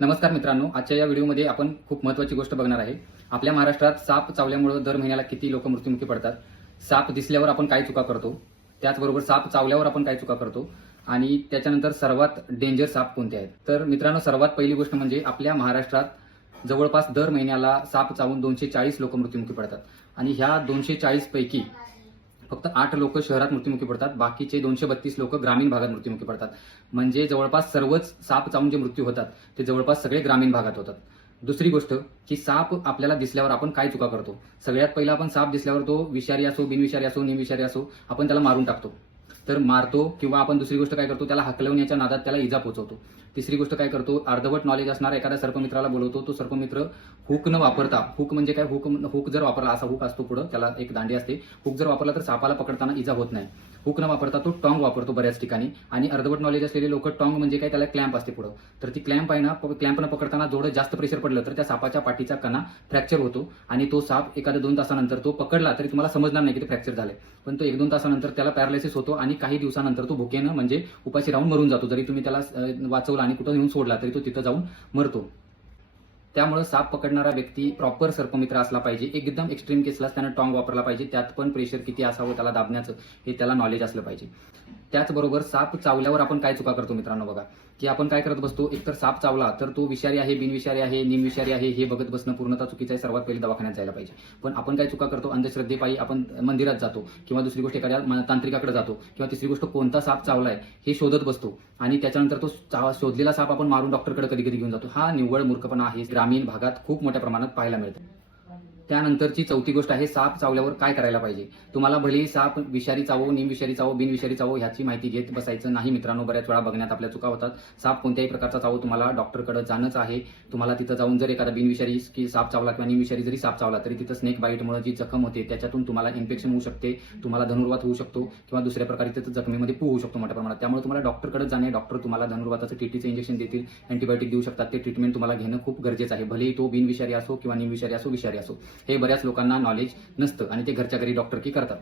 नमस्कार मित्रांनो, आजच्या या व्हिडिओमध्ये आपण खूप महत्त्वाची गोष्ट बघणार आहे. आपल्या महाराष्ट्रात साप चावल्यामुळे दर महिन्याला किती लोक मृत्युमुखी पडतात. साप दिसल्यावर आपण काय चुका करतो, त्याचबरोबर साप चावल्यावर आपण काय चुका करतो आणि त्याच्यानंतर सर्वात डेंजर साप कोणते आहेत. तर मित्रांनो, सर्वात पहिली गोष्ट म्हणजे आपल्या महाराष्ट्रात जवळपास दर महिन्याला साप चावून 240 लोक मृत्युमुखी पडतात आणि ह्या 240 पैकी फक्त 8 लोक शहरात मृत्युमुखी पडतात, बाकीचे 232 लोक ग्रामीण भागात मृत्युमुखी पडतात. म्हणजे जवळपास सर्वच साप चावून जे मृत्यू होतात ते जवळपास सगळे ग्रामीण भागात होतात. दुसरी गोष्ट की साप आपल्याला दिसल्यावर आपण काय चुका करतो. सगळ्यात पहिला आपण साप दिसल्यावर तो विषारी असो, बिनविषारी असो, निमविषारी असो, आपण त्याला मारून टाकतो. तर मारतो किंवा आपण दुसरी गोष्ट काय करतो, त्याला हकलवण्याच्या नादात त्याला इजा पोहोचवतो. तिसरी गोष्ट काय करतो, अर्धवट नॉलेज असणारा एखाद्या सर्पमित्राला बोलवतो. तो सर्पमित्र हुक न वापरता, हुक म्हणजे काय, हुक जर वापरला, असा हुक असतो पुढं, त्याला एक दांडी असते, हुक जर वापरला तर सापाला पकडताना इजा होत नाही. हुक न वापरता तो टॉंग वापरतो बऱ्याच ठिकाणी. आणि अर्धवट नॉलेज असलेले लोक टॉंग म्हणजे काय, त्याला क्लॅम्प असते पुढं, तर ती क्लॅम्प आहे ना, क्लॅम्पनं पकडताना जेवढं जास्त प्रेशर पडलं तर त्या सापाच्या पाठीचा कणा फ्रॅक्चर होतो आणि तो साप एखाद्या 2 तासानंतर तो पकडला तरी तुम्हाला समजणार नाही की ते फ्रॅक्चर झाले, पण तो 1-2 तासानंतर त्याला पॅरालिसिस होतो आणि काही दिवसानंतर तो भुकेनं म्हणजे उपाशी राहून मरून जातो. जरी तुम्ही त्याला वाचवला आणि कुठं नेऊन सोडला तरी तो तिथं जाऊन मरतो. त्यामुळे साप पकडणारा व्यक्ती प्रॉपर सर्पमित्र असला पाहिजे. एकदम एक्स्ट्रीम केसलाच त्यानं टॉंग वापरला पाहिजे. त्यात पण प्रेशर किती असावं त्याला दाबण्याचं हे त्याला नॉलेज असलं पाहिजे. त्याचबरोबर साप चावल्यावर आपण काय चुका करतो मित्रांनो, बघा की आपण काय करत बसतो, एकतर साप चावला तर तो विषारी आहे, बिनविषारी आहे, निमविषारी आहे हे बघत बसणं पूर्णतः चुकीचं आहे. सर्वात पहिले दवाखान्यात जायला पाहिजे. पण आपण काय चुका करतो, अंधश्रद्धेपायी आपण मंदिरात जातो किंवा दुसरी गोष्ट एखाद्या तांत्रिकाकडे जातो किंवा तिसरी गोष्ट कोणता साप चावलाय हे शोधत बसतो आणि त्याच्यानंतर तो शोधलेला साप आपण मारून डॉक्टरकडे कधी कधी घेऊन जातो. हा निव्वळ मूर्खपणा आहे, ग्रामीण भागात खूप मोठ्या प्रमाणात पाहायला मिळतं. त्यानंतरची चौथी गोष्ट आहे, साप चावल्यावर काय करायला पाहिजे. तुम्हाला भलेही साप विषारी चावो, निमविषारी चावो, बिनविषारी चावो ह्याची माहिती घेत बसायचं नाही मित्रांनो. बऱ्याच वेळा बघण्यात आपल्या चुका होतात. साप कोणत्याही प्रकारचा चावो, तुम्हाला डॉक्टरकडे जाणंच आहे. तुम्हाला तिथं जाऊन जर एखादा बिनविषारी की साप चावला किंवा निमविषारी जरी साप चावला तरी तिथं स्नेक बाईटमुळे जी जखम होते त्याच्यातून तुम्हाला इन्फेक्शन होऊ शकते, तुम्हाला धनुर्वात होऊ शकतो किंवा दुसऱ्या प्रकारे तिथं जखमीमध्ये पू होऊ शकतो मोठ्या प्रमाणात. त्यामुळे तुम्हाला डॉक्टरकडे जाणे, डॉक्टर तुम्हाला धनुर्वाताचं टीटीचं इंजेक्शन देतील, अँटीबायोटिक देऊ शकतात. ते ट्रीटमेंट तुम्हाला घेणं खूप गरजेचं आहे, भलेही तो बिनविषारी असो किंवा निमविषारी असो, विषारी असो. हे बऱ्याच लोकांना नॉलेज नसतं आणि ते घरच्या घरी डॉक्टर की करतात.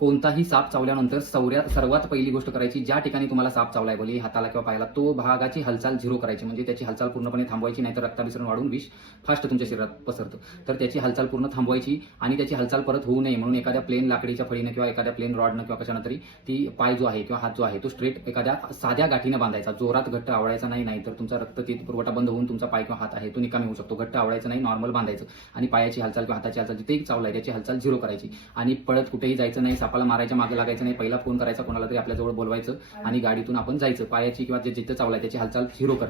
कोणताही साप चावल्यानंतर सर्वात पहिली गोष्ट करायची, ज्या ठिकाणी तुम्हाला साप चावलाय भले हाताला किंवा पायाला, तो भागाची हालचाल झिरो करायची. म्हणजे त्याची हालचाल पूर्णपणे थांबवायची, नाहीतर रक्ताभिसरण वाढून विष फास्ट तुमच्या शरीरात पसरतं. तर त्याची हालचाल पूर्ण थांबवायची आणि त्याची हालचाल परत होऊ नये म्हणून एखाद्या प्लेन लाकडीच्या फळीनं किंवा एखाद्या प्लेन रॉडनं किंवा कशानं तरी ती पाय जो आहे किंवा हात जो आहे तो स्ट्रेट एखाद्या साध्या गाठीनं बांधायचा. जोरात घट्ट आवळायचा नाही, तर तुमचा रक्त पुरवठा बंद होऊन तुमचा पाय किंवा हात आहे तो निकामी होऊ शकतो. घट्ट आवळायचं नाही, नॉर्मल बांधायचं आणि पायाची हालचाल किंवा हाताची हालचाल जिथे चावलाय त्याची हालचाल झिरो करायची आणि पळत कुठेही जायचं नाही. सापाला मारायच्या मागे लागायचं नाही. पहिला फोन करायचा, कोणाला तरी आपल्याजवळ बोलवायचं आणि गाडीतून आपण जायचं. पायाची किंवा जिथे चावलाय त्याची हालचाल झिरो करणे.